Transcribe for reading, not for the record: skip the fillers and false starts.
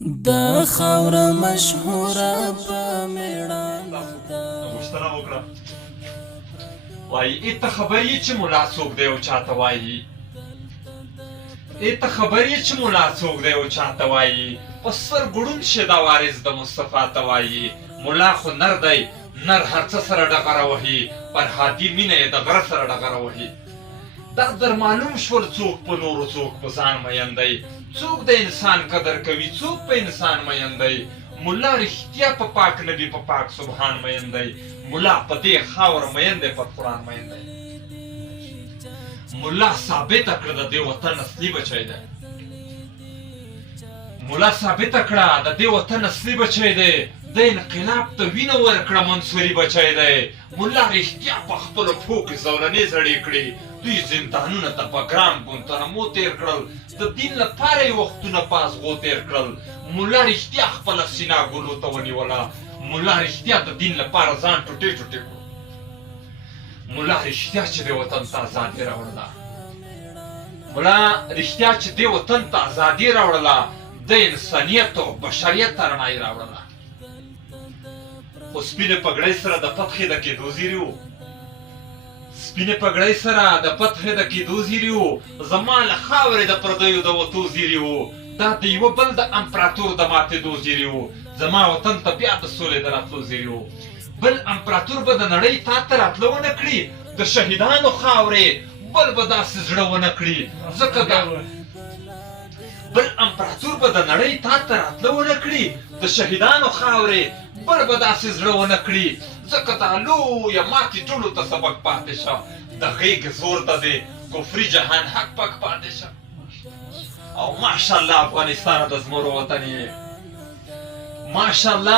دا خاور مشهوره په میړانه ده. غوښتنه وکړه وایي ایته خبر یې چې ملا څوک دی او چاته وایي ایته خبر یې چې ملا څوک دی او چاته وایي په سر ګړون شه دا وارث د مصطفی ته وایي ملا خو نر دی نر هر څه سره ډغره وهي پر هادي مینه یې د غره سره ډغره وهي دا در معلوم شول څوک په نورو څوک په ځان مین دی څوک د انسان قدر کوي څوک په انسان مین دی ملا رښتیا په پاک نبی په پاک سبحان مین دی ملا په دې خاور مین دی په قرآن مین دی ملا ثابته کړه د دې وطن اصلي بچی دی ملا ثابته کړه د دې وطن اصلي بچی دی د انقلاب ته وینه ورکړه منصوري بچی دی ملا رښتیا په خپلو پښو کې زولنې زړې کړې دوی زندانونه ته په ګرام ګونتنمو تېر کړل د دین لپاره یې وختونه په ازغو تېر کړل ملا رښتیا خپله سینه ګلو ته ونیوله ملا رښتیا د دین لپاره ځان ټوټې ټوټې کړو ملا رښتیا چې دې وطن ته ازادي راوړله ملا رښتیا چې دې وطن ته ازادي راوړله د انسانیت او بشریت ته رڼایي راوړله خو سپینې پګړۍ سره د فتحې د کېدو زیري و سپینې پګړۍ سره د فتحې د کېدو زیري و زما له خاورې د پردیو د وتو زیري و دا د یوه بل د امپراتور د ماتېدو زیري و زما وطن ته بیا د سولې د راتلو زیري و بل امپراتور به د نړۍ تا ته راتله ونه کړي د شهیدانو خاورې بل به داسې زړه ونه کړي ځکه دا بل امپراتور به د نړۍ تا ته راتله ونه کړي د شهیدانو خاورې بل به داسې زړه ونه کړي ځکه دا لویه ماتې ټولو ته سبق پاتې شه د غېږ زور ته دې کفري جهان حق پک پاتې شه او ماشاءالله افغانستان د زمرو وطن یې ماشاءالله